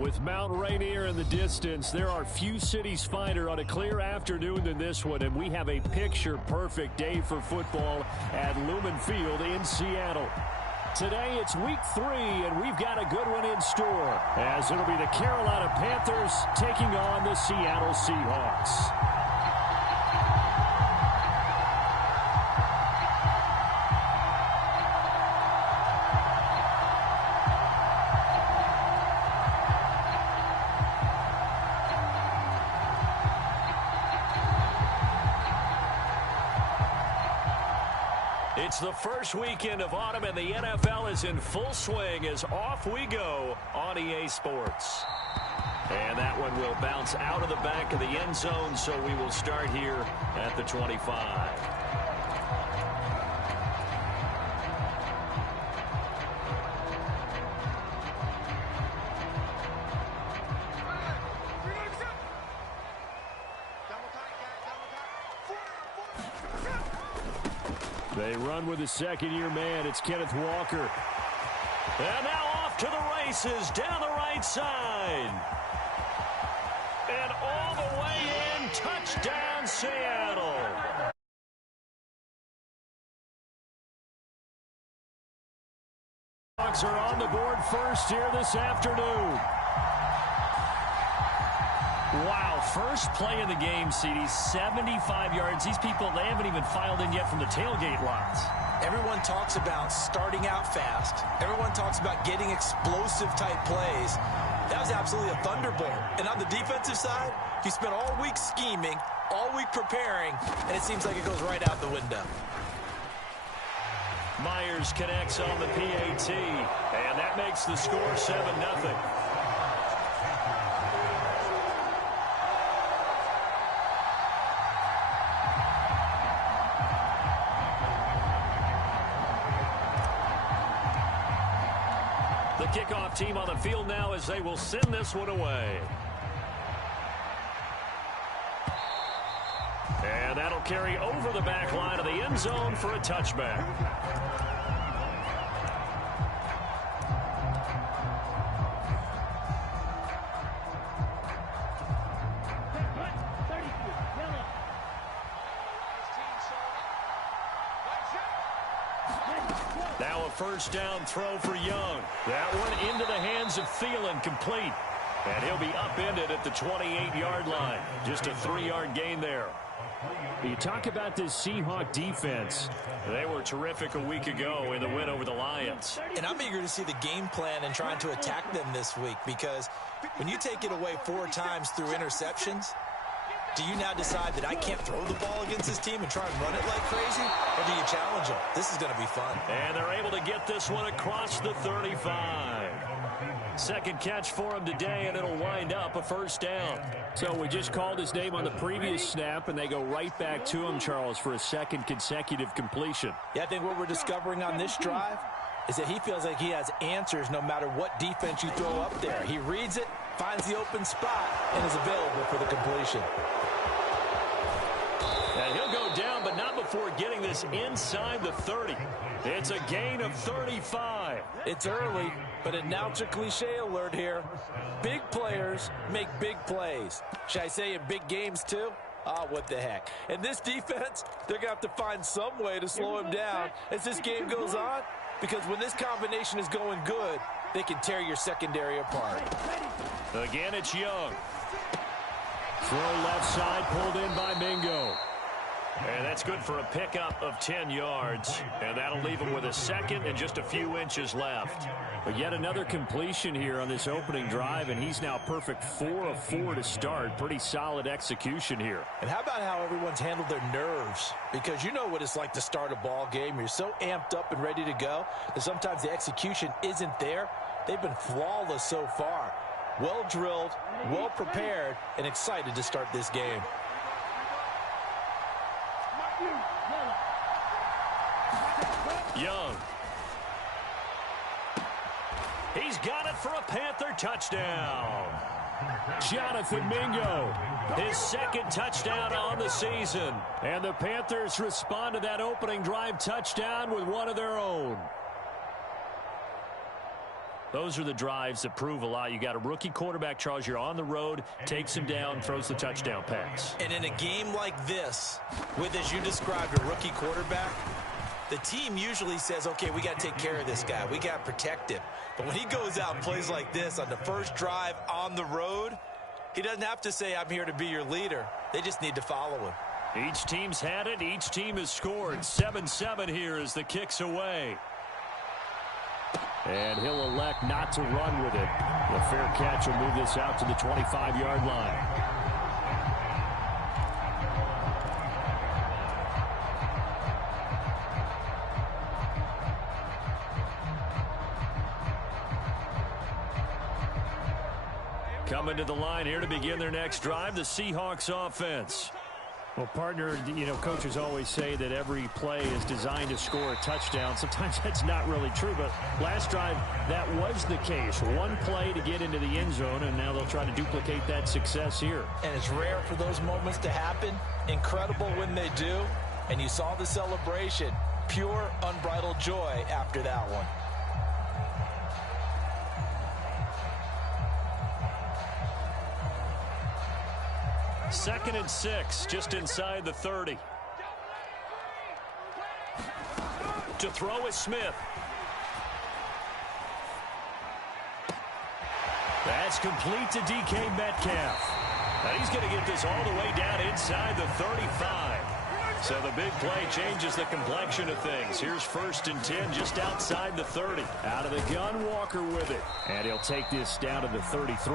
With Mount Rainier in the distance, there are few cities finer on a clear afternoon than this one, and we have a picture-perfect day for football at Lumen Field in Seattle. Today, it's week 3, and we've got a good one in store, as it'll be the Carolina Panthers taking on the Seattle Seahawks. It's the first weekend of autumn, and the NFL is in full swing as off we go on EA Sports. And that one will bounce out of the back of the end zone, so we will start here at the 25. They run with the second-year man. It's Kenneth Walker. And now off to the races down the right side. And all the way in, touchdown Seattle. Seahawks are on the board first here this afternoon. Wow, first play of the game, CD, 75 yards. These people, they haven't even filed in yet from the tailgate lots. Everyone talks about starting out fast. Everyone talks about getting explosive-type plays. That was absolutely a thunderbolt. And on the defensive side, he spent all week scheming, all week preparing, and it seems like it goes right out the window. Myers connects on the PAT, and that makes the score 7-0. The kickoff team on the field now as they will send this one away. And that'll carry over the back line of the end zone for a touchback. Now a first down throw for Young. That one into the hands of Thielen, complete. And he'll be upended at the 28-yard line. Just a 3-yard gain there. You talk about this Seahawk defense. They were terrific a week ago in the win over the Lions. And I'm eager to see the game plan and trying to attack them this week, because when you take it away 4 times through interceptions, do you now decide that I can't throw the ball against this team and try and run it like crazy? Or do you challenge them? This is going to be fun. And they're able to get this one across the 35. Second catch for him today, and it'll wind up a first down. So we just called his name on the previous snap, and they go right back to him, Charles, for a second consecutive completion. Yeah, I think what we're discovering on this drive is that he feels like he has answers no matter what defense you throw up there. He reads it, finds the open spot, and is available for the completion. And he'll go down, but not before getting this inside the 30. It's a gain of 35. It's early, but announcer cliche alert here. Big players make big plays. Should I say in big games too? What the heck. And this defense, they're going to have to find some way to slow him down as this game goes on, because when this combination is going good, they can tear your secondary apart. Again, it's Young. Throw left side, pulled in by Mingo. And that's good for a pickup of 10 yards. And that'll leave him with a second and just a few inches left. But yet another completion here on this opening drive, and he's now perfect 4 of 4 to start. Pretty solid execution here. And how about how everyone's handled their nerves? Because you know what it's like to start a ball game. You're so amped up and ready to go that sometimes the execution isn't there. They've been flawless so far. Well drilled, well prepared, and excited to start this game. Young. He's got it for a Panther touchdown. Jonathan Mingo, his second touchdown on the season. And the Panthers respond to that opening drive touchdown with one of their own. Those are the drives that prove a lot. You got a rookie quarterback, Charles. You're on the road, takes him down, throws the touchdown pass. And in a game like this, with, as you described, a rookie quarterback, the team usually says, okay, we got to take care of this guy. We got to protect him. But when he goes out and plays like this on the first drive on the road, he doesn't have to say, I'm here to be your leader. They just need to follow him. Each team's had it. Each team has scored. 7-7 here as the kick's away. And he'll elect not to run with it. The fair catch will move this out to the 25-yard line. Coming to the line here to begin their next drive, the Seahawks offense. Well, partner, coaches always say that every play is designed to score a touchdown. Sometimes that's not really true, but last drive, that was the case. One play to get into the end zone, and now they'll try to duplicate that success here. And it's rare for those moments to happen. Incredible when they do. And you saw the celebration. Pure, unbridled joy after that one. Second and 6, just inside the 30. To throw is Smith. That's complete to DK Metcalf. And he's going to get this all the way down inside the 35. So the big play changes the complexion of things. Here's 1st and 10 just outside the 30. Out of the gun, Walker with it. And he'll take this down to the 33.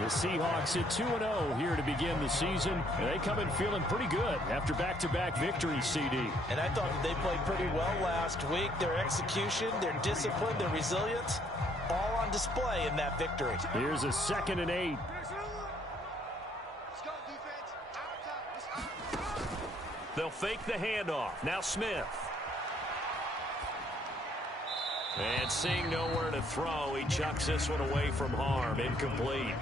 The Seahawks at 2-0 here to begin the season. And they come in feeling pretty good after back-to-back victories, CD. And I thought that they played pretty well last week. Their execution, their discipline, their resilience, all on display in that victory. Here's a 2nd and 8. They'll fake the handoff. Now Smith. And seeing nowhere to throw, he chucks this one away from harm. Incomplete.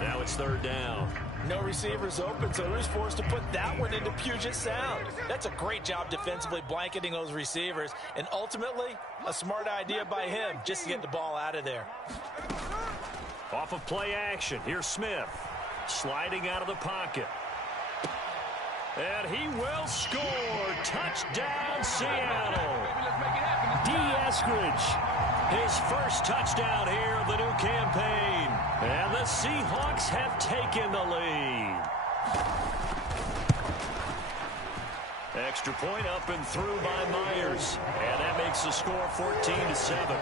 Now it's 3rd down. No receivers open, so he was forced to put that one into Puget Sound. That's a great job defensively blanketing those receivers. And ultimately, a smart idea by him just to get the ball out of there. Off of play action. Here's Smith. Sliding out of the pocket. And he will score. Touchdown, Seattle. D. Eskridge, his first touchdown here of the new campaign. And the Seahawks have taken the lead. Extra point up and through by Myers. And that makes the score 14-7.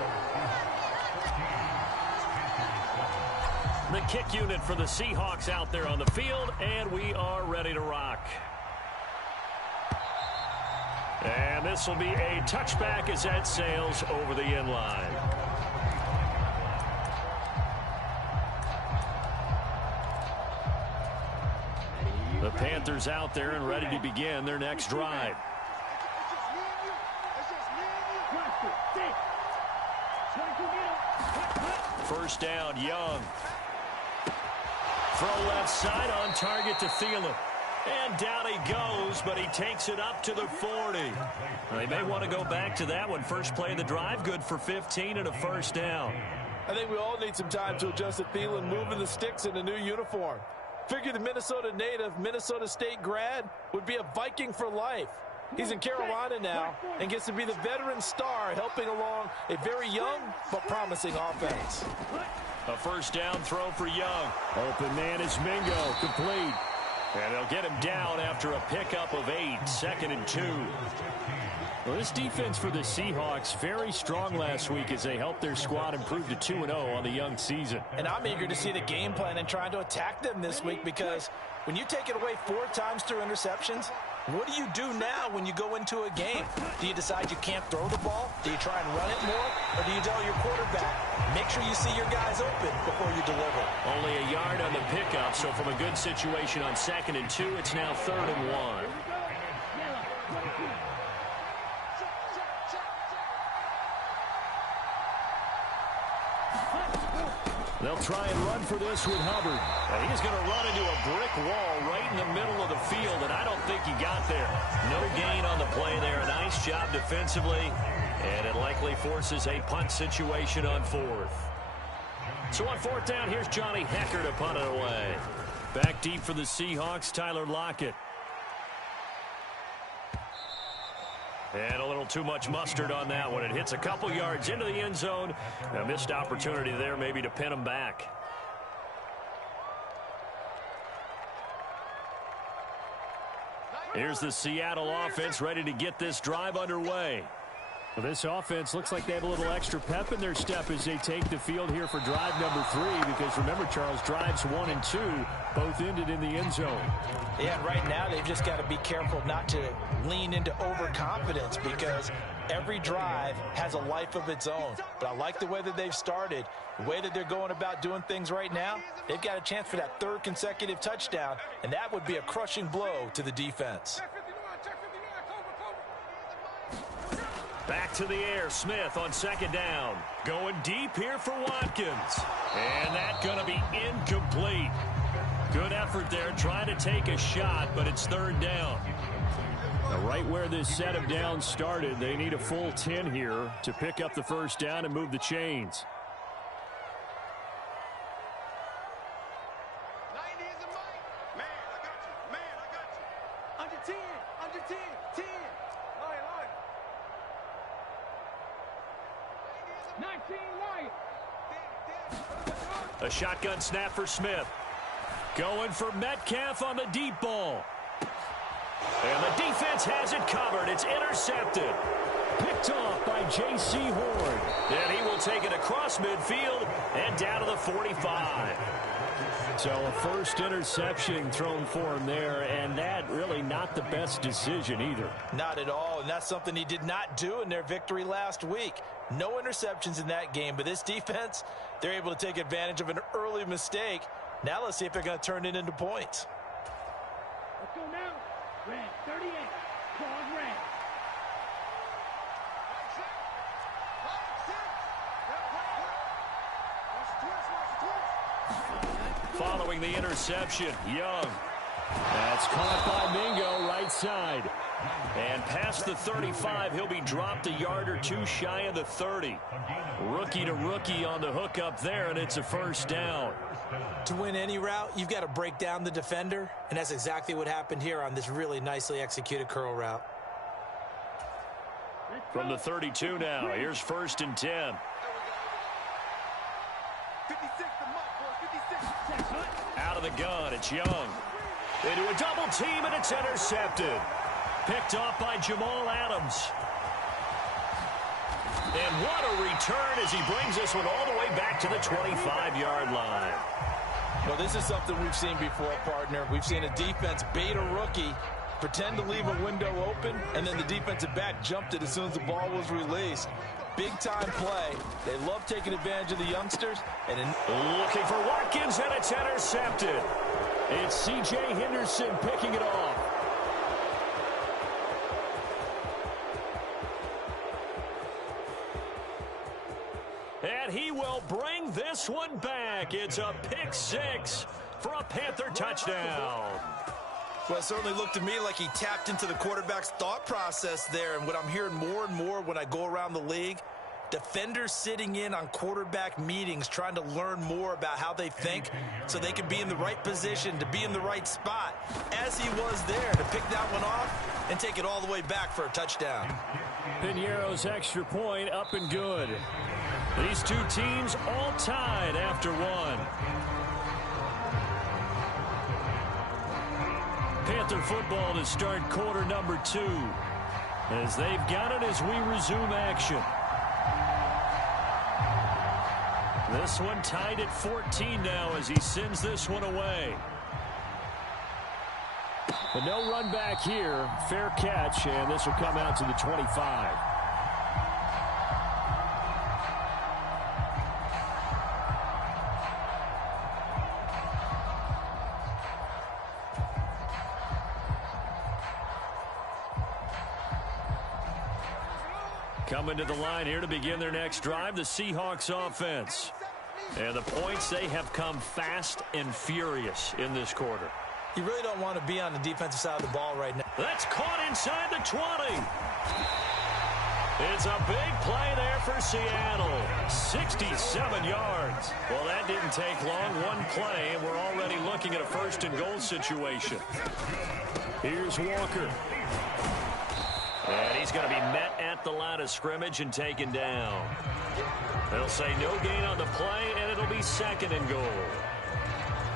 The kick unit for the Seahawks out there on the field, and we are ready to rock. And this will be a touchback as that sails over the end line. The Panthers out there and ready to begin their next drive. First down, Young. Throw left side on target to Thielen. And down he goes, but he takes it up to the 40. They may want to go back to that one. First play of the drive, good for 15 and a first down. I think we all need some time to adjust to Thielen moving the sticks in a new uniform. Figure the Minnesota native, Minnesota State grad would be a Viking for life. He's in Carolina now and gets to be the veteran star helping along a very young but promising offense. A first down throw for Young. Open man is Mingo, complete. And they'll get him down after a pickup of 8, 2nd and 2. Well, this defense for the Seahawks, very strong last week as they helped their squad improve to 2-0 on the young season. And I'm eager to see the game plan and trying to attack them this week, because when you take it away 4 times through interceptions, what do you do now when you go into a game? Do you decide you can't throw the ball? Do you try and run it more? Or do you tell your quarterback, make sure you see your guys open before you deliver? Only a yard on the pickup, so from a good situation on 2nd and 2, it's now 3rd and 1. They'll try and run for this with Hubbard. And he's going to run into a brick wall right in the middle of the field, and I don't think he got there. No gain on the play there. A nice job defensively. And it likely forces a punt situation on fourth. So on fourth down, here's Johnny Hecker to punt it away. Back deep for the Seahawks, Tyler Lockett. And a little too much mustard on that one. It hits a couple yards into the end zone. A missed opportunity there maybe to pin him back. Here's the Seattle offense ready to get this drive underway. Well, this offense looks like they have a little extra pep in their step as they take the field here for drive number 3. Because remember, Charles, drives 1 and 2 both ended in the end zone. Yeah, and right now they've just got to be careful not to lean into overconfidence because every drive has a life of its own. But I like the way that they've started, the way that they're going about doing things right now. They've got a chance for that 3rd consecutive touchdown, and that would be a crushing blow to the defense. Back to the air, Smith on 2nd down. Going deep here for Watkins. And that's going to be incomplete. Good effort there, trying to take a shot, but it's 3rd down. Now, right where this set of downs started, they need a full 10 here to pick up the 1st down and move the chains. A shotgun snap for Smith. Going for Metcalf on the deep ball. And the defense has it covered. It's intercepted. Picked off by J.C. Horn. And he will take it across midfield and down to the 45. So a first interception thrown for him there, and that really not the best decision either. Not at all, and that's something he did not do in their victory last week. No interceptions in that game, but this defense, they're able to take advantage of an early mistake. Now let's see if they're going to turn it into points. Let's go now. Red, 38. Pause red. Following the interception, Young. That's caught by Mingo, right side. And past the 35, he'll be dropped a yard or two shy of the 30. Rookie to rookie on the hook up there, and it's a 1st down. To win any route, you've got to break down the defender, and that's exactly what happened here on this really nicely executed curl route. From the 32 now, here's 1st and 10. Out of the gun, it's Young. Into a double team, and it's intercepted. Picked off by Jamal Adams. And what a return as he brings this one all the way back to the 25-yard line. Well, this is something we've seen before, partner. We've seen a defense bait a rookie, pretend to leave a window open, and then the defensive back jumped it as soon as the ball was released. Big-time play. They love taking advantage of the youngsters. And looking for Watkins, and it's intercepted. It's C.J. Henderson picking it off. And he will bring this one back. It's a pick 6 for a Panther touchdown. Well, it certainly looked to me like he tapped into the quarterback's thought process there. And what I'm hearing more and more when I go around the league, defenders sitting in on quarterback meetings trying to learn more about how they think so they can be in the right position to be in the right spot, as he was there to pick that one off and take it all the way back for a touchdown. Piñeiro's extra point up and good. These two teams all tied after one. Panther football to start quarter number 2 as they've got it as we resume action. This one tied at 14 now as he sends this one away. But no run back here. Fair catch, and this will come out to the 25. Coming to the line here to begin their next drive, the Seahawks offense. And the points, they have come fast and furious in this quarter. You really don't want to be on the defensive side of the ball right now. That's caught inside the 20. It's a big play there for Seattle. 67 yards. Well, that didn't take long. One play, and we're already looking at a first-and-goal situation. Here's Walker. And he's going to be met at the line of scrimmage and taken down. They'll say no gain on the play, and it'll be second and goal.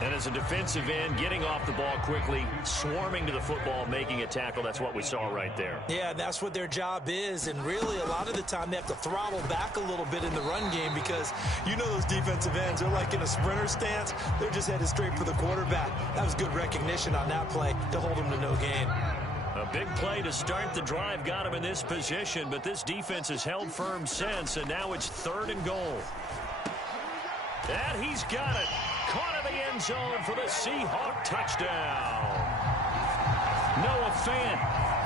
And as a defensive end, getting off the ball quickly, swarming to the football, making a tackle, that's what we saw right there. Yeah, that's what their job is. And really, a lot of the time, they have to throttle back a little bit in the run game because you know those defensive ends, they're like in a sprinter stance. They're just headed straight for the quarterback. That was good recognition on that play to hold them to no gain. A big play to start the drive got him in this position, but this defense has held firm since, and now it's third and goal. And he's got it. Caught in the end zone for the Seahawk touchdown. Noah Fant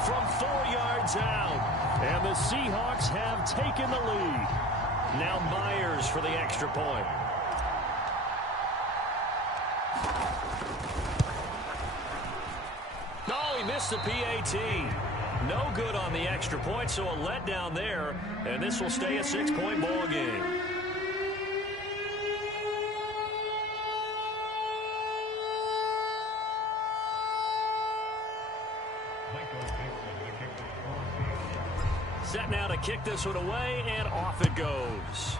from 4 yards out. And the Seahawks have taken the lead. Now Myers for the extra point. Oh, he missed the PAT. No good on the extra point, so a letdown there. And this will stay a 6-point ball game. Set now to kick this one away, and off it goes.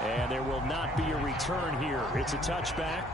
And there will not be a return here. It's a touchback.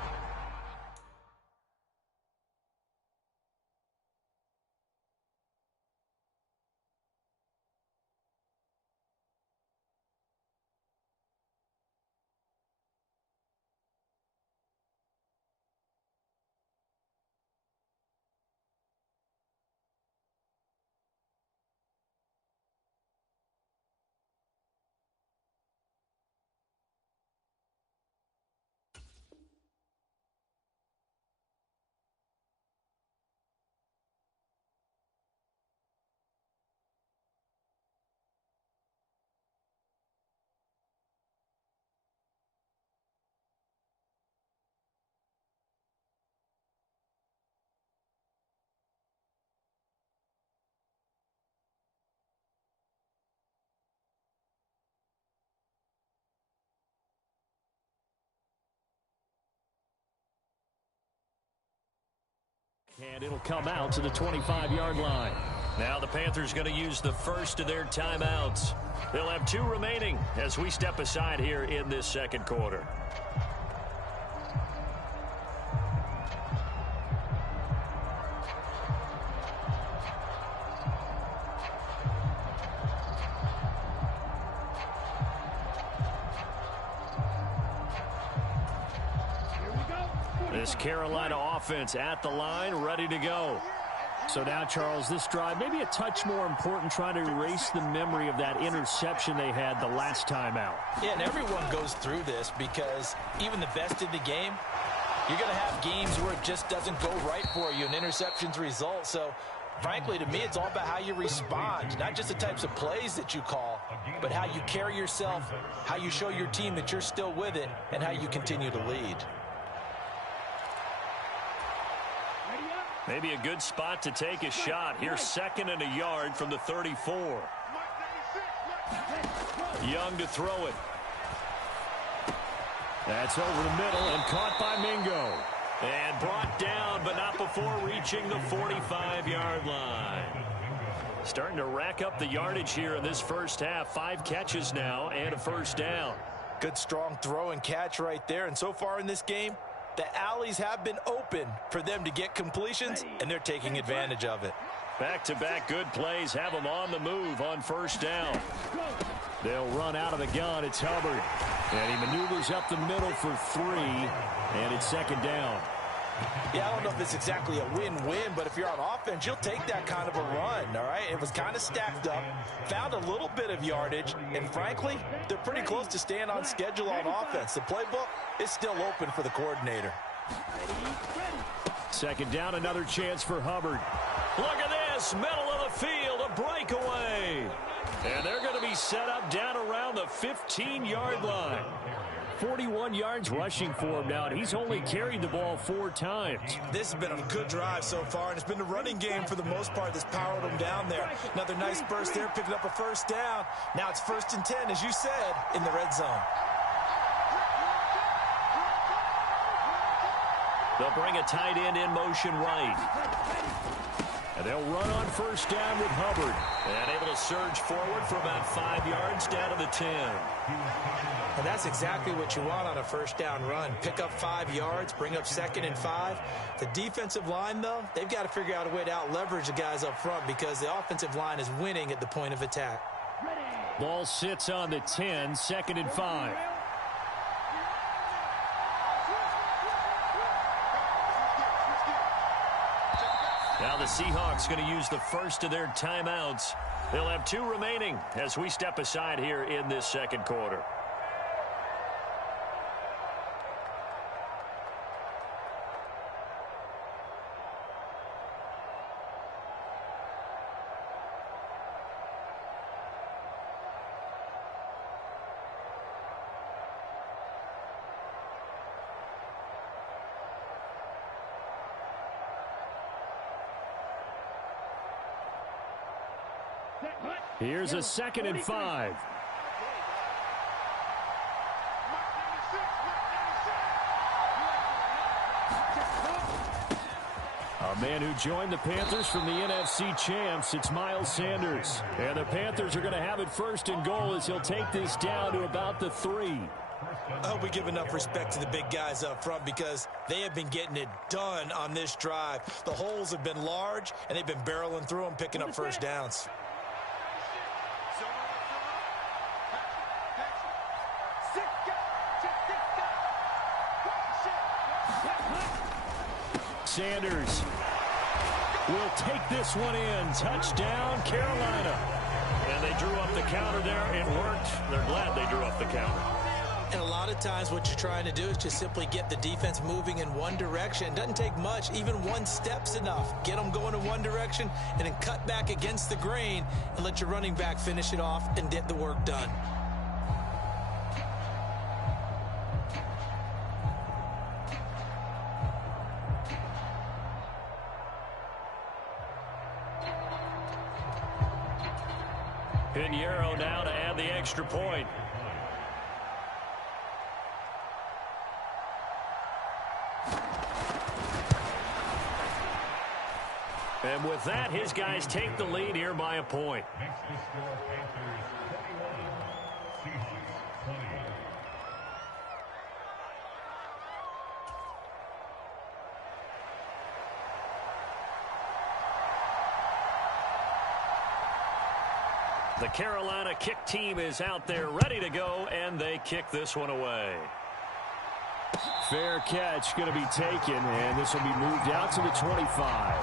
And it'll come out to the 25-yard line. Now the Panthers going to use the first of their timeouts. They'll have 2 remaining as we step aside here in this second quarter. This Carolina offense at the line, ready to go. So now, Charles, this drive maybe a touch more important, trying to erase the memory of that interception they had the last time out. Yeah, and everyone goes through this because even the best in the game, you're going to have games where it just doesn't go right for you, and interceptions result. So, frankly, to me, it's all about how you respond, not just the types of plays that you call, but how you carry yourself, how you show your team that you're still with it, and how you continue to lead. Maybe a good spot to take a shot. Here's 2nd and a yard from the 34. Young to throw it. That's over the middle and caught by Mingo. And brought down, but not before reaching the 45-yard line. Starting to rack up the yardage here in this first half. 5 catches now and a first down. Good strong throw and catch right there. And so far in this game, the alleys have been open for them to get completions, and they're taking advantage of it. Back-to-back good plays have them on the move on first down. They'll run out of the gun. It's Hubbard. And he maneuvers up the middle for 3, and it's 2nd down. Yeah, I don't know if it's exactly a win-win, but if you're on offense, you'll take that kind of a run, all right? It was kind of stacked up, found a little bit of yardage, and frankly, they're pretty close to staying on schedule on offense. The playbook is still open for the coordinator. 2nd down, another chance for Hubbard. Look at this, middle of the field, a breakaway. And they're going to be set up down around the 15-yard line. 41 yards rushing for him now, and he's only carried the ball 4 times. This has been a good drive so far, and it's been the running game for the most part that's powered him down there. Another nice burst there, picking up a first down. Now it's 1st and 10, as you said, in the red zone. They'll bring a tight end in motion right. And they'll run on 1st down with Hubbard. And able to surge forward for about 5 yards down to the 10. And that's exactly what you want on a 1st down run. Pick up 5 yards, bring up 2nd and 5. The defensive line, though, they've got to figure out a way to out-leverage the guys up front because the offensive line is winning at the point of attack. Ball sits on the 10, 2nd and 5. Now the Seahawks going to use the first of their timeouts. They'll have 2 remaining as we step aside here in this 2nd quarter. Here's a 2nd and 5. A man who joined the Panthers from the NFC champs, it's Miles Sanders. And the Panthers are going to have it 1st and goal as he'll take this down to about the 3. I hope we give enough respect to the big guys up front because they have been getting it done on this drive. The holes have been large, and they've been barreling through them, picking up 1st downs. Sanders will take this one in. Touchdown, Carolina. And they drew up the counter there. It worked. They're glad they drew up the counter. And a lot of times what you're trying to do is just simply get the defense moving in one direction. It doesn't take much. Even 1 step's enough. Get them going in one direction and then cut back against the grain and let your running back finish it off and get the work done. Pinheiro now to add the extra point. And with that, his guys take the lead here by a point. The Carolina kick team is out there ready to go, and they kick this one away. Fair catch going to be taken, and this will be moved out to the 25.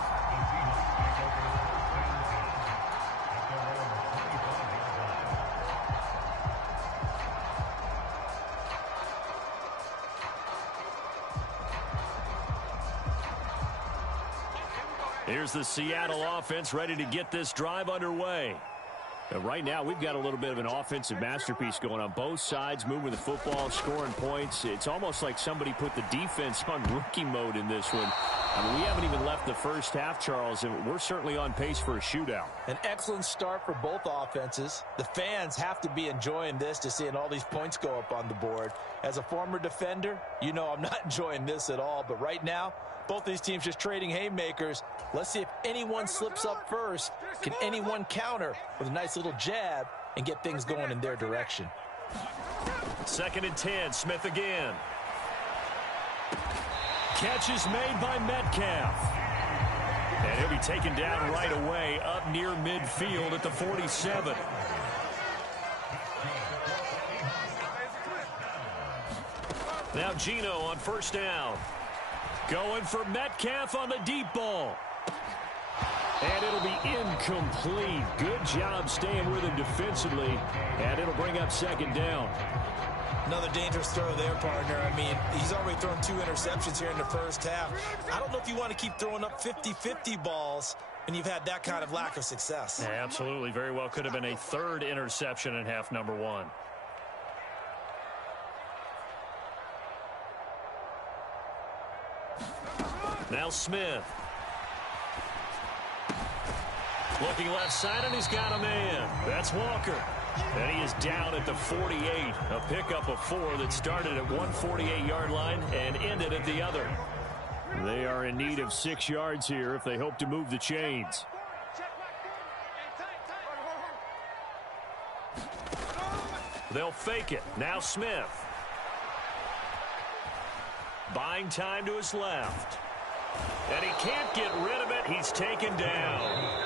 Here's the Seattle offense ready to get this drive underway. Right now, we've got a little bit of an offensive masterpiece going on both sides, moving the football, scoring points. It's almost like somebody put the defense on rookie mode in this one. I mean, we haven't even left the first half, Charles, and we're certainly on pace for a shootout. An excellent start for both offenses. The fans have to be enjoying this to seeing all these points go up on the board. As a former defender, you know I'm not enjoying this at all, but right now, both these teams just trading haymakers. Let's see if anyone slips up first. Can anyone counter with a nice little jab and get things going in their direction? 2nd and 10, Smith again. Catch is made by Metcalf. And he'll be taken down right away up near midfield at the 47. Now Gino on 1st down. Going for Metcalf on the deep ball. And it'll be incomplete. Good job staying with him defensively. And it'll bring up 2nd down. Another dangerous throw there, partner. I mean, he's already thrown 2 interceptions here in the first half. I don't know if you want to keep throwing up 50-50 balls when you've had that kind of lack of success. Yeah, absolutely. Very well could have been a 3rd interception in half number 1. Now Smith. Looking left side, and he's got a man. That's Walker. And he is down at the 48. A pickup of 4 that started at 148-yard line and ended at the other. They are in need of 6 yards here if they hope to move the chains. They'll fake it. Now Smith. Buying time to his left. And he can't get rid of it. He's taken down.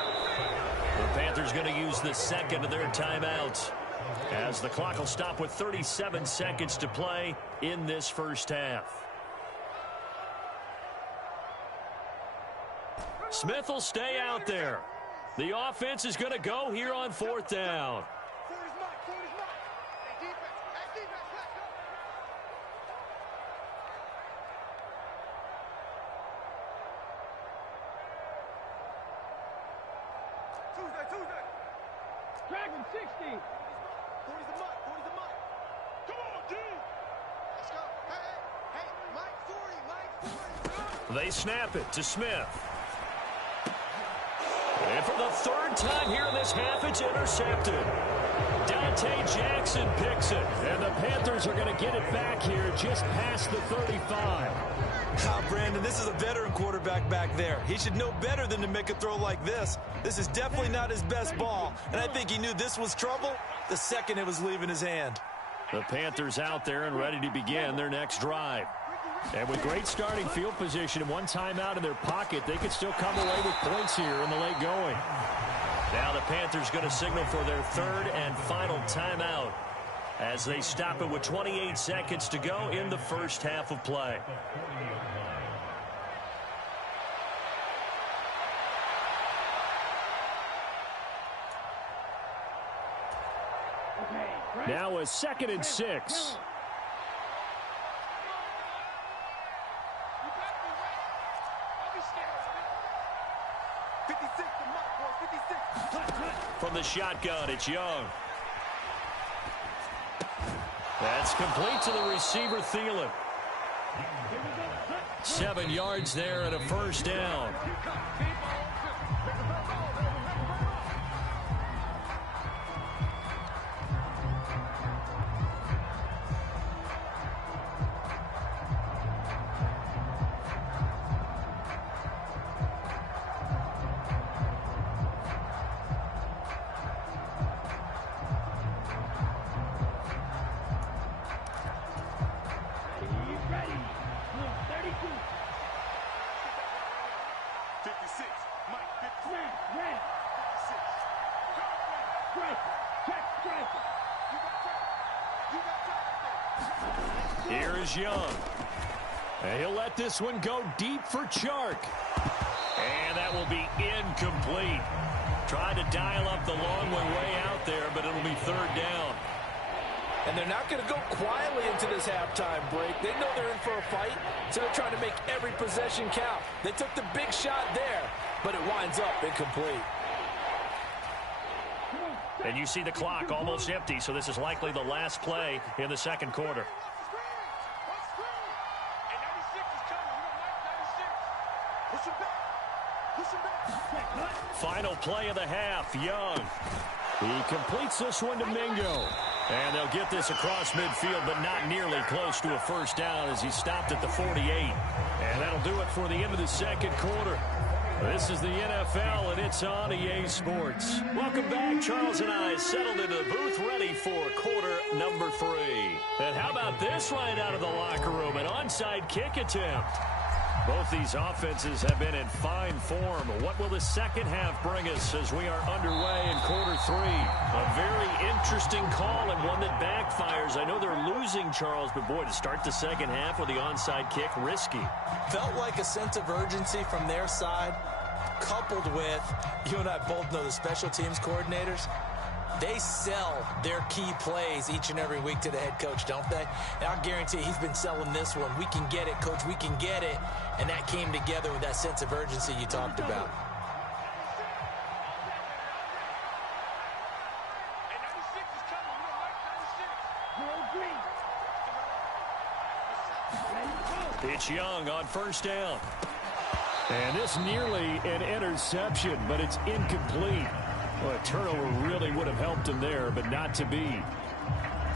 The Panthers going to use the second of their timeouts, as the clock will stop with 37 seconds to play in this first half. Smith will stay out there. The offense is going to go here on 4th down. Dragon 60. 40's the mutt. 40's the mutt. Come on, D. Let's go. Hey, Mike 40. They snap it to Smith. And for the 3rd time here in this half, it's intercepted. Dante Jackson picks it. And the Panthers are going to get it back here just past the 35. Brandon, this is a veteran quarterback back there. He should know better than to make a throw like this. This is definitely not his best ball, and I think he knew this was trouble the second it was leaving his hand. The Panthers out there and ready to begin their next drive. And with great starting field position and 1 timeout in their pocket, they could still come away with points here in the late going. Now the Panthers going to signal for their 3rd and final timeout as they stop it with 28 seconds to go in the first half of play. Now a 2nd and 6. From the shotgun, it's Young. That's complete to the receiver, Thielen. 7 yards there and a 1st down. Here is Young. And he'll let this one go deep for Chark. And that will be incomplete. Tried to dial up the long one way out there, but it'll be 3rd down. And they're not going to go quietly into this halftime break. They know they're in for a fight, so they're trying to make every possession count. They took the big shot there, but it winds up incomplete. And you see the clock almost empty, so this is likely the last play in the 2nd quarter. Final play of the half, Young. He completes this one to Mingo. And they'll get this across midfield, but not nearly close to a 1st down as he stopped at the 48. And that'll do it for the end of the 2nd quarter. This is the NFL, and it's on EA Sports. Welcome back. Charles and I settled into the booth, ready for quarter number 3. And how about this right out of the locker room? An onside kick attempt. Both these offenses have been in fine form. What will the second half bring us as we are underway in quarter 3? A very interesting call and one that backfires. I know they're losing, Charles, but boy, to start the second half with the onside kick, risky. Felt like a sense of urgency from their side, coupled with, you and I both know the special teams coordinators. They sell their key plays each and every week to the head coach, don't they? And I guarantee he's been selling this one. We can get it, coach, we can get it. And that came together with that sense of urgency you talked about. It's Young on 1st down. And this nearly an interception, but it's incomplete. Well, a turnover really would have helped him there, but not to be.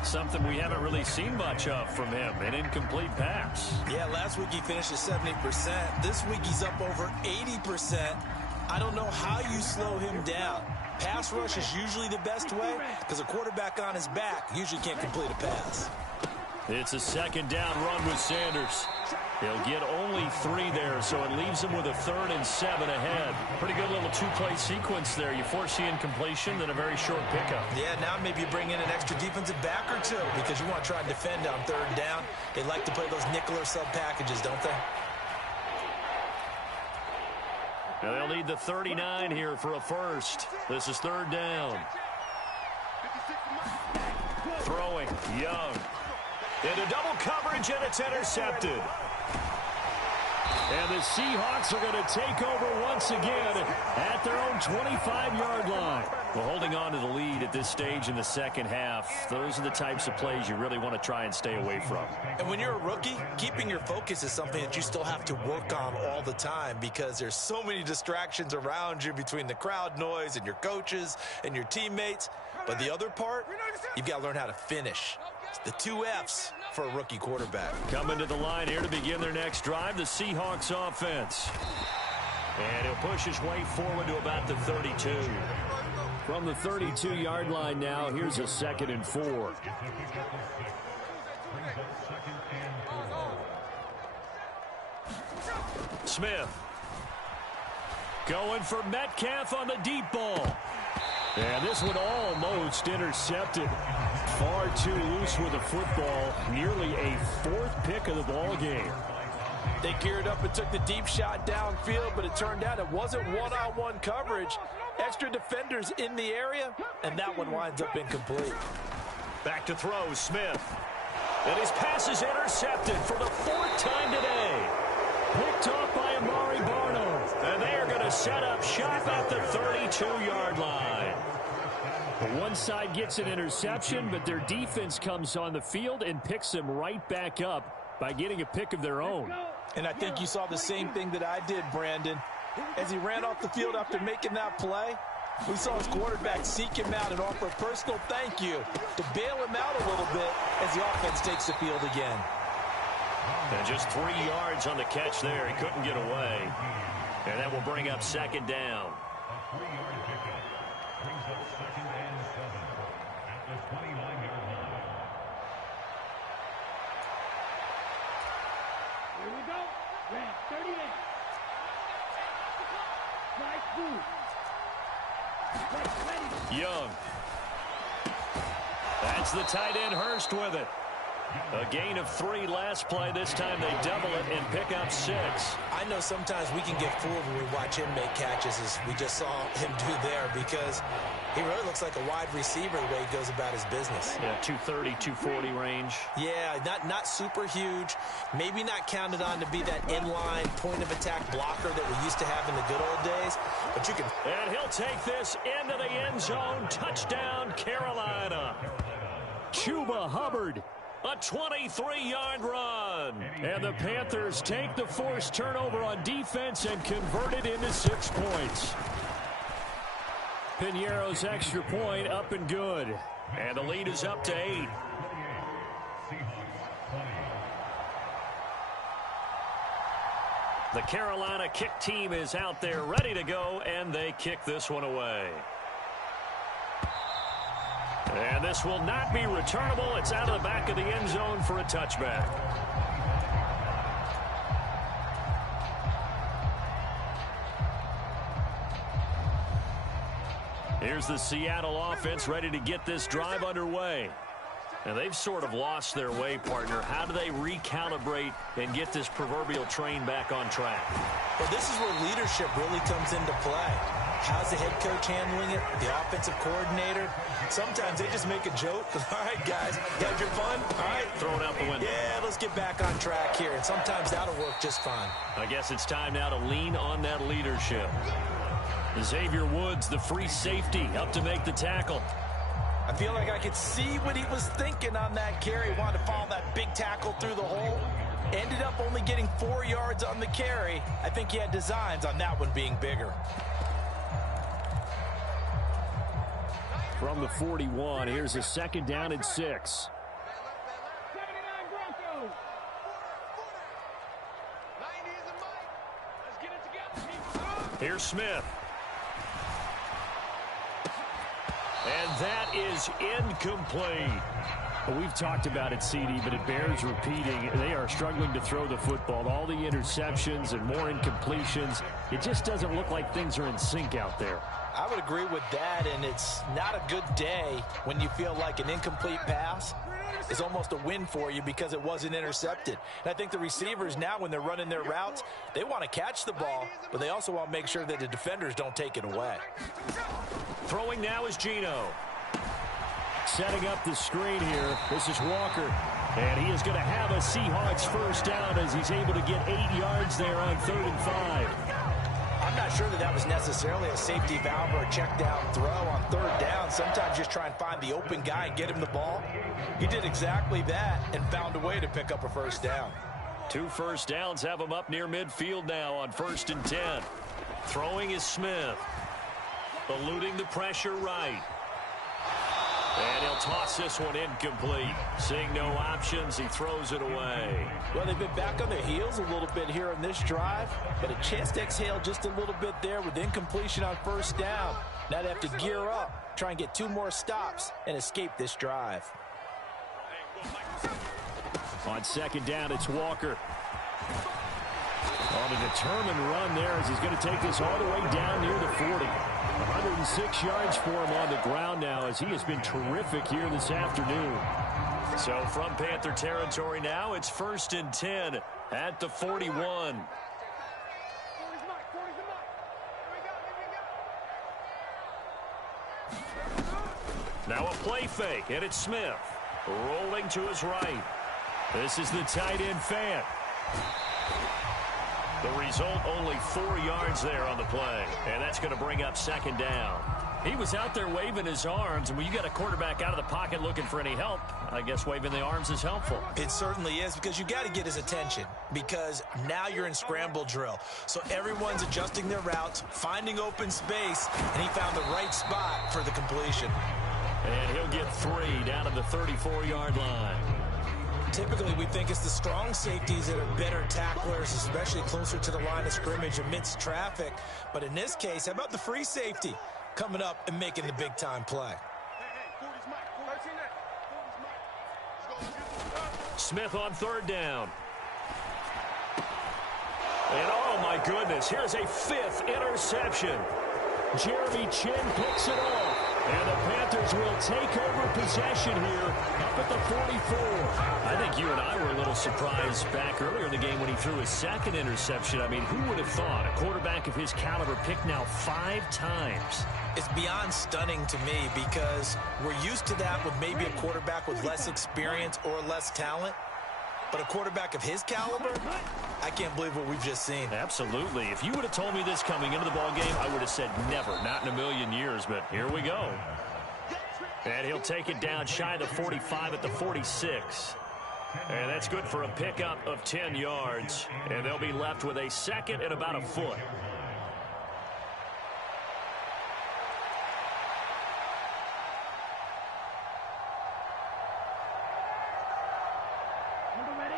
Something we haven't really seen much of from him, an incomplete pass. Yeah, last week he finished at 70%. This week he's up over 80%. I don't know how you slow him down. Pass rush is usually the best way because a quarterback on his back usually can't complete a pass. It's a second down run with Sanders. He'll get only 3 there, so it leaves him with a 3rd and 7 ahead. Pretty good little 2-play sequence there. You force the incompletion, then a very short pickup. Yeah, now maybe you bring in an extra defensive back or 2 because you want to try and defend on 3rd down. They like to play those nickel or sub packages, don't they? Now they'll need the 39 here for a first. This is 3rd down. Throwing, Young. Into double coverage, and it's intercepted. And the Seahawks are going to take over once again at their own 25-yard line. Well, holding on to the lead at this stage in the second half, those are the types of plays you really want to try and stay away from. And when you're a rookie, keeping your focus is something that you still have to work on all the time because there's so many distractions around you between the crowd noise and your coaches and your teammates. But the other part, you've got to learn how to finish. It's the 2 F's for a rookie quarterback. Coming to the line here to begin their next drive, the Seahawks offense. And he'll push his way forward to about the 32. From the 32-yard line now, here's a 2nd and 4. Smith. Going for Metcalf on the deep ball. And this one almost intercepted. Far too loose with the football. Nearly a 4th pick of the ball game. They geared up and took the deep shot downfield, but it turned out it wasn't one-on-one coverage. Extra defenders in the area, and that one winds up incomplete. Back to throw, Smith. And his pass is intercepted for the 4th time today. Picked off by Amari Barno. And they are going to set up shop at the 32-yard line. One side gets an interception, but their defense comes on the field and picks them right back up by getting a pick of their own. And I think you saw the same thing that I did, Brandon. As he ran off the field after making that play, we saw his quarterback seek him out and offer a personal thank you to bail him out a little bit as the offense takes the field again. And just 3 yards on the catch there. He couldn't get away. And that will bring up 2nd down. Here we go. Red 38. Young. That's the tight end Hurst with it. A gain of 3 last play. This time they double it and pick up 6. I know sometimes we can get fooled when we watch him make catches as we just saw him do there because he really looks like a wide receiver the way he goes about his business. Yeah, 230, 240 range. Yeah, not super huge. Maybe not counted on to be that inline point-of-attack blocker that we used to have in the good old days. But you can... And he'll take this into the end zone. Touchdown, Carolina. Chuba Hubbard. A 23-yard run. And the Panthers take the forced turnover on defense and convert it into 6 points. Piñeiro's extra point up and good. And the lead is up to 8. The Carolina kick team is out there ready to go, and they kick this one away. And this will not be returnable. It's out of the back of the end zone for a touchback. Here's the Seattle offense ready to get this drive underway. And they've sort of lost their way, partner. How do they recalibrate and get this proverbial train back on track? Well, this is where leadership really comes into play. How's the head coach handling it? The offensive coordinator? Sometimes they just make a joke. All right, guys, had your fun? All right. Throw it out the window. Yeah, let's get back on track here. And sometimes that'll work just fine. I guess it's time now to lean on that leadership. Xavier Woods, the free safety, up to make the tackle. I feel like I could see what he was thinking on that carry. Wanted to follow that big tackle through the hole. Ended up only getting 4 yards on the carry. I think he had designs on that one being bigger. From the 41, here's a 2nd down and 6. Here's Smith. And that is incomplete. We've talked about it, CD, but it bears repeating. They are struggling to throw the football. All the interceptions and more incompletions. It just doesn't look like things are in sync out there. I would agree with that, and it's not a good day when you feel like an incomplete pass is almost a win for you because it wasn't intercepted. And I think the receivers now, when they're running their routes, they want to catch the ball, but they also want to make sure that the defenders don't take it away. Throwing now is Geno. Setting up the screen here. This is Walker. And he is going to have a Seahawks first down as he's able to get 8 yards there on 3rd and 5. I'm not sure that was necessarily a safety valve or a check down throw on 3rd down. Sometimes just try and find the open guy and get him the ball. He did exactly that and found a way to pick up a first down. 2 first downs have him up near midfield now on 1st and 10. Throwing is Smith. Eluding the pressure right. And he'll toss this one incomplete. Seeing no options, he throws it away. Well, they've been back on their heels a little bit here on this drive, but a chance to exhale just a little bit there with incompletion on 1st down. Now they have to gear up, try and get 2 more stops, and escape this drive. On 2nd down, it's Walker. On a determined run there as he's going to take this all the way down near the 40. 106 yards for him on the ground now as he has been terrific here this afternoon. So from Panther territory now, it's 1st and 10 at the 41. Now a play fake, and it's Smith. Rolling to his right. This is the tight end Fant. The result, only 4 yards there on the play. And that's going to bring up 2nd down. He was out there waving his arms, and when you got a quarterback out of the pocket looking for any help, I guess waving the arms is helpful. It certainly is, because you got to get his attention, because now you're in scramble drill. So everyone's adjusting their routes, finding open space, and he found the right spot for the completion. And he'll get 3 down to the 34-yard line. Typically, we think it's the strong safeties that are better tacklers, especially closer to the line of scrimmage amidst traffic. But in this case, how about the free safety coming up and making the big-time play? Smith on 3rd down. And oh, my goodness, here's a 5th interception. Jeremy Chin picks it off. And the Panthers will take over possession here up at the 44. I think you and I were a little surprised back earlier in the game when he threw his 2nd interception. I mean, who would have thought a quarterback of his caliber picked now 5 times? It's beyond stunning to me because we're used to that with maybe a quarterback with less experience or less talent. But a quarterback of his caliber, I can't believe what we've just seen. Absolutely. If you would have told me this coming into the ballgame, I would have said never, not in a million years, but here we go. And he'll take it down shy of the 45 at the 46. And that's good for a pickup of 10 yards. And they'll be left with a 2nd and about a foot.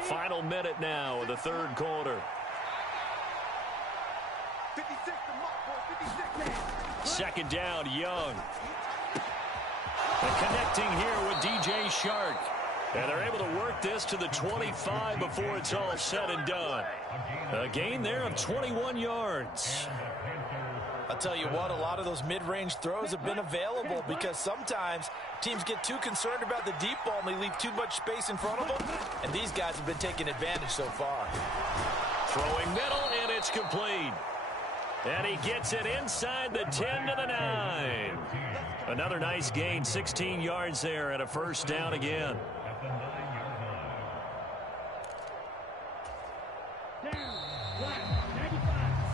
Final minute now of the 3rd quarter. 2nd down, Young. And connecting here with DJ Shark. And they're able to work this to the 25 before it's all said and done. A gain there of 21 yards. I'll tell you what, a lot of those mid-range throws have been available because sometimes teams get too concerned about the deep ball and they leave too much space in front of them. And these guys have been taking advantage so far. Throwing middle, and it's complete. And he gets it inside the 10 to the 9. Another nice gain, 16 yards there, and a first down again.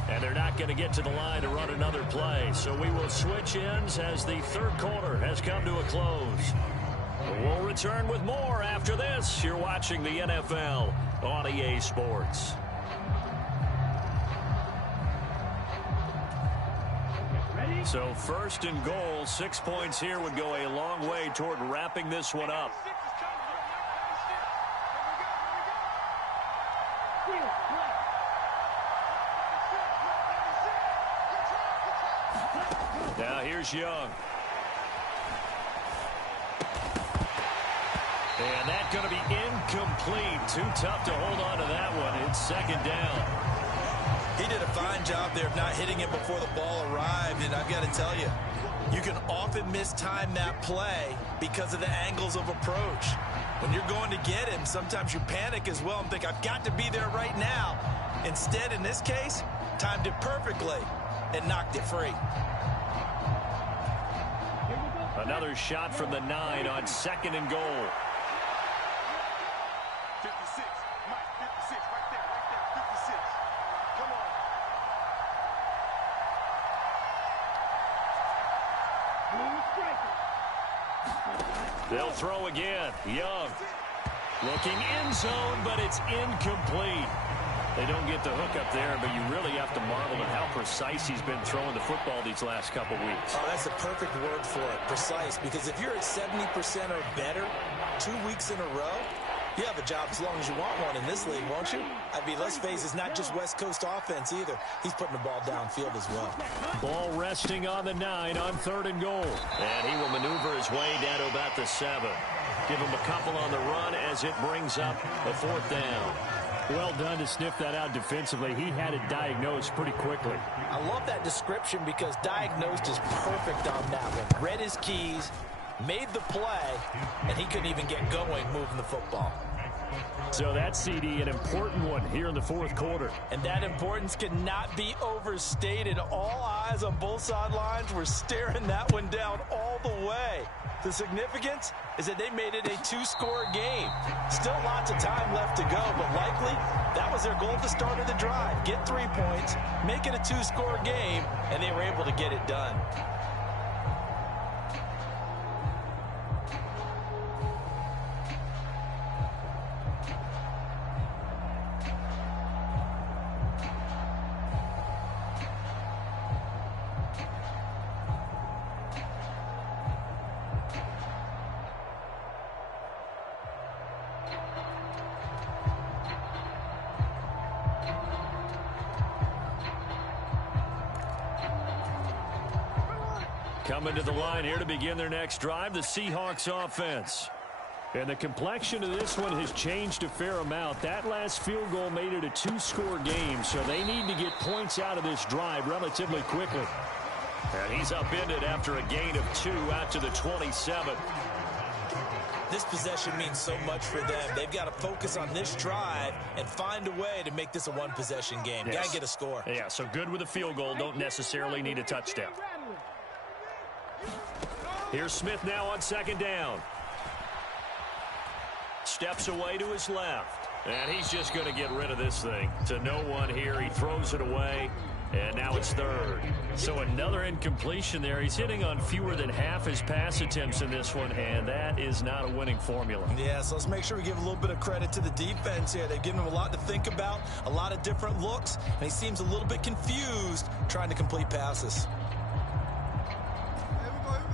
And they're not going to get to the line to run another play. So we will switch ends as the 3rd quarter has come to a close. We'll return with more after this. You're watching the NFL on EA Sports. So first and goal, 6 points here would go a long way toward wrapping this one up. Now here's Young. And that's going to be incomplete. Too tough to hold on to that one. It's second down. He did a fine job there of not hitting it before the ball arrived. And I've got to tell you, you can often mistime that play because of the angles of approach. When you're going to get him, sometimes you panic as well and think, I've got to be there right now. Instead, in this case, timed it perfectly and knocked it free. Another shot from the 9 on second and goal. 56, Mike, 56, right there, 56. Come on. They'll throw again. Young looking end zone, but it's incomplete. They don't get the hook up there, but you really have to marvel at how precise he's been throwing the football these last couple weeks. Oh, that's a perfect word for it, precise, because if you're at 70% or better 2 weeks in a row, you have a job as long as you want one in this league, won't you? I mean, let's face it, it's not just West Coast offense either. He's putting the ball downfield as well. Ball resting on the 9 on third and goal. And he will maneuver his way down to about the 7. Give him a couple on the run as it brings up a fourth down. Well done to sniff that out defensively. He had it diagnosed pretty quickly. I love that description because diagnosed is perfect on that one. Read his keys, made the play, and he couldn't even get going moving the football. So that CD, an important one here in the fourth quarter. And that importance cannot be overstated. All eyes on both sidelines were staring that one down all the way. The significance is that they made it a 2-score game. Still lots of time left to go, but likely that was their goal at the start of the drive. Get 3 points, make it a 2-score game, and they were able to get it done. Coming to the line here to begin their next drive, the Seahawks offense. And the complexion of this one has changed a fair amount. That last field goal made it a 2-score game, so they need to get points out of this drive relatively quickly. And he's upended after a gain of 2 out to the 27. This possession means so much for them. They've got to focus on this drive and find a way to make this a one-possession game. Yes. Got to get a score. Yeah, so good with a field goal. Don't necessarily need a touchdown. Here's Smith now on second down. Steps away to his left. And he's just going to get rid of this thing. To no one here. He throws it away. And now it's third. So another incompletion there. He's hitting on fewer than half his pass attempts in this one, and that is not a winning formula. Yeah, so let's make sure we give a little bit of credit to the defense here. They've given him a lot to think about, a lot of different looks, and he seems a little bit confused trying to complete passes.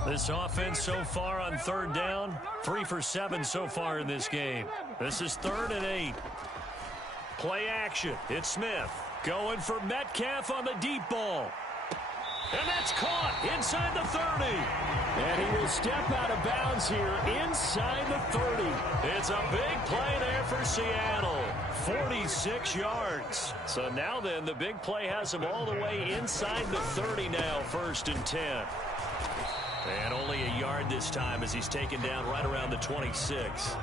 This offense so far on third down, 3 for 7 so far in this game. This is 3rd and 8. Play action. It's Smith going for Metcalf on the deep ball. And that's caught inside the 30. And he will step out of bounds here inside the 30. It's a big play there for Seattle. 46 yards. So now then, the big play has him all the way inside the 30 now, 1st and 10. And only a yard this time as he's taken down right around the 26.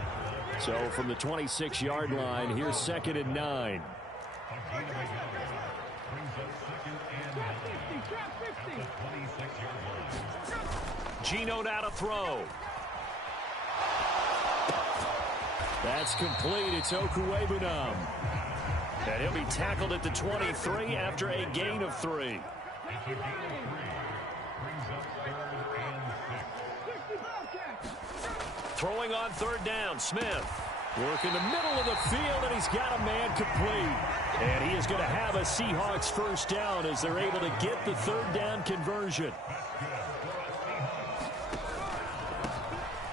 So from the 26-yard line, here's 2nd and 9. Geno now to throw. That's complete. It's Okuwebunam. And he'll be tackled at the 23 after a gain of 3. Throwing on third down, Smith. Work in the middle of the field, and he's got a man complete. And he is going to have a Seahawks first down as they're able to get the third down conversion.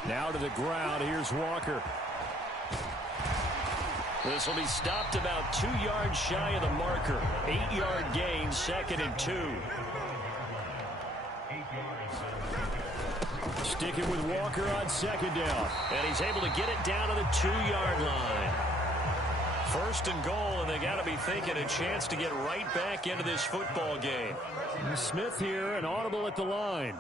Now to the ground. Here's Walker. This will be stopped about 2 yards shy of the marker. 8-yard gain, 2nd and 2. Sticking with Walker on second down. And he's able to get it down to the 2-yard line. 1st and goal, and they got to be thinking a chance to get right back into this football game. Smith here, an audible at the line.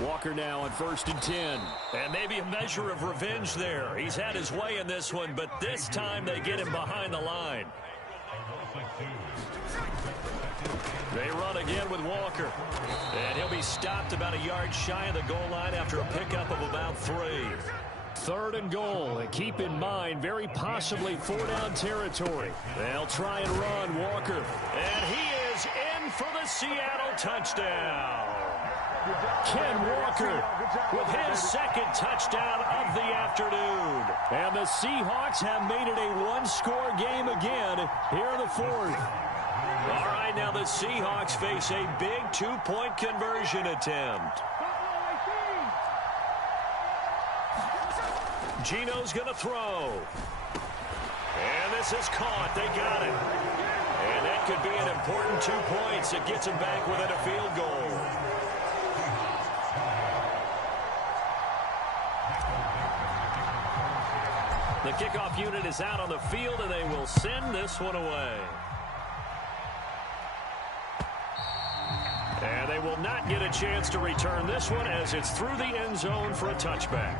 Walker now on 1st and 10. And maybe a measure of revenge there. He's had his way in this one, but this time they get him behind the line. They run again with Walker. And he'll be stopped about a yard shy of the goal line after a pickup of about 3. 3rd and goal. And keep in mind, very possibly 4-down territory. They'll try and run Walker. And he is in for the Seattle touchdown. Ken Walker with his 2nd touchdown of the afternoon. And the Seahawks have made it a one-score game again here in the 4th. All right, now the Seahawks face a big 2-point conversion attempt. Gino's going to throw. And this is caught. They got it. And that could be an important 2 points. It gets him back within a field goal. The kickoff unit is out on the field, and they will send this one away. And they will not get a chance to return this one as it's through the end zone for a touchback.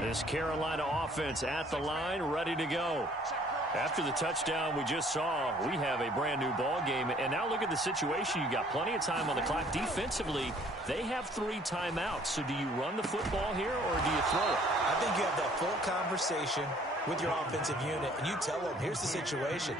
This Carolina offense at the line, ready to go. After the touchdown we just saw, we have a brand new ball game. And now look at the situation. You got plenty of time on the clock. Defensively, they have 3 timeouts. So do you run the football here or do you throw it? I think you have that full conversation with your offensive unit, and you tell them, here's the situation.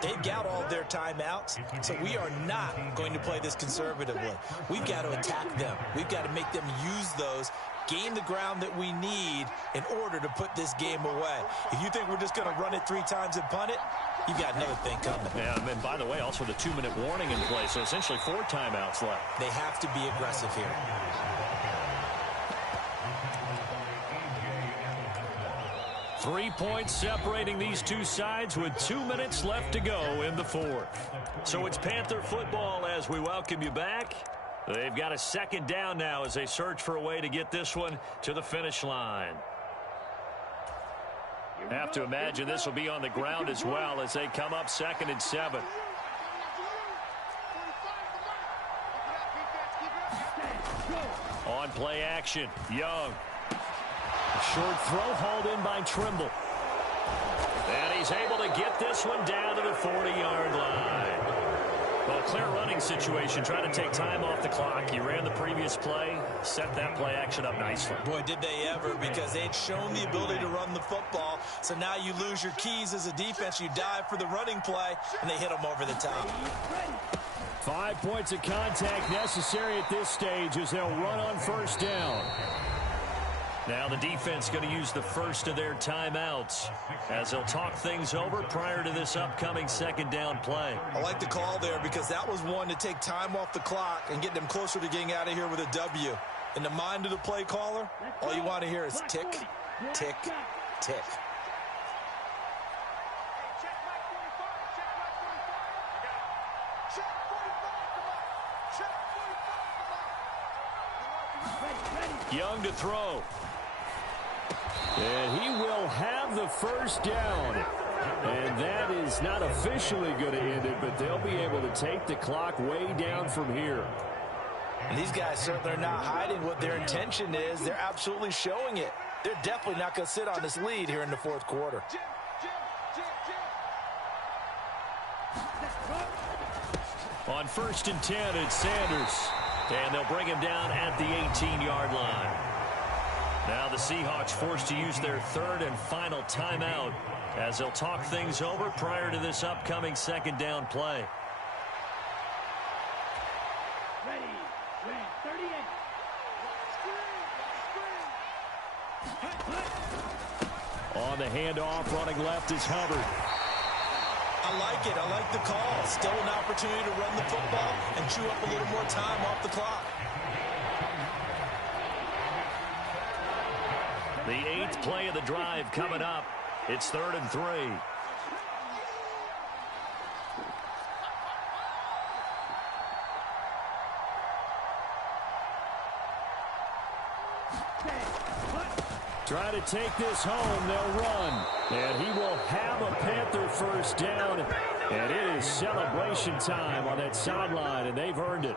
They've got all their timeouts, so we are not going to play this conservatively. We've got to attack them. We've got to make them use those, gain the ground that we need in order to put this game away. If you think we're just going to run it 3 times and punt it, you've got another thing coming. Yeah, and by the way, also the 2-minute warning in play, so essentially 4 timeouts left. They have to be aggressive here. 3 points separating these two sides with 2 minutes left to go in the 4th. So it's Panther football as we welcome you back. They've got a 2nd down now as they search for a way to get this one to the finish line. Have to imagine this will be on the ground as well as they come up 2nd and 7. On play action, Young. Short throw hauled in by Trimble. And he's able to get this one down to the 40-yard line. Well, clear running situation, trying to take time off the clock. You ran the previous play, set that play action up nicely. Boy, did they ever, because they'd shown the ability to run the football. So now you lose your keys as a defense. You dive for the running play, and they hit them over the top. 5 points of contact necessary at this stage as they'll run on 1st down. Now the defense going to use the first of their timeouts as they'll talk things over prior to this upcoming 2nd down play. I like the call there because that was one to take time off the clock and get them closer to getting out of here with a W. In the mind of the play caller, all you want to hear is tick, tick, tick. Young to throw. And he will have the 1st down. And that is not officially going to end it, but they'll be able to take the clock way down from here. And these guys certainly are not hiding what their intention is. They're absolutely showing it. They're definitely not going to sit on this lead here in the 4th quarter. On 1st and 10, it's Sanders. And they'll bring him down at the 18-yard line. Now the Seahawks forced to use their third and final timeout as they'll talk things over prior to this upcoming second down play. Ready, 38. On the handoff, running left is Hubbard. I like it. I like the call. Still an opportunity to run the football and chew up a little more time off the clock. The 8th play of the drive coming up. It's 3rd and 3. Try to take this home. They'll run. And he will have a Panther first down. And it is celebration time on that sideline, and they've earned it.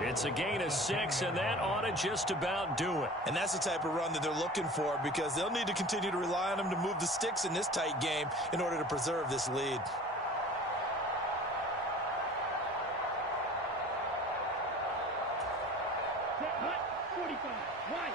It's a gain of 6, and that ought to just about do it. And that's the type of run that they're looking for because they'll need to continue to rely on him to move the sticks in this tight game in order to preserve this lead. Set, hut, 45. Wide.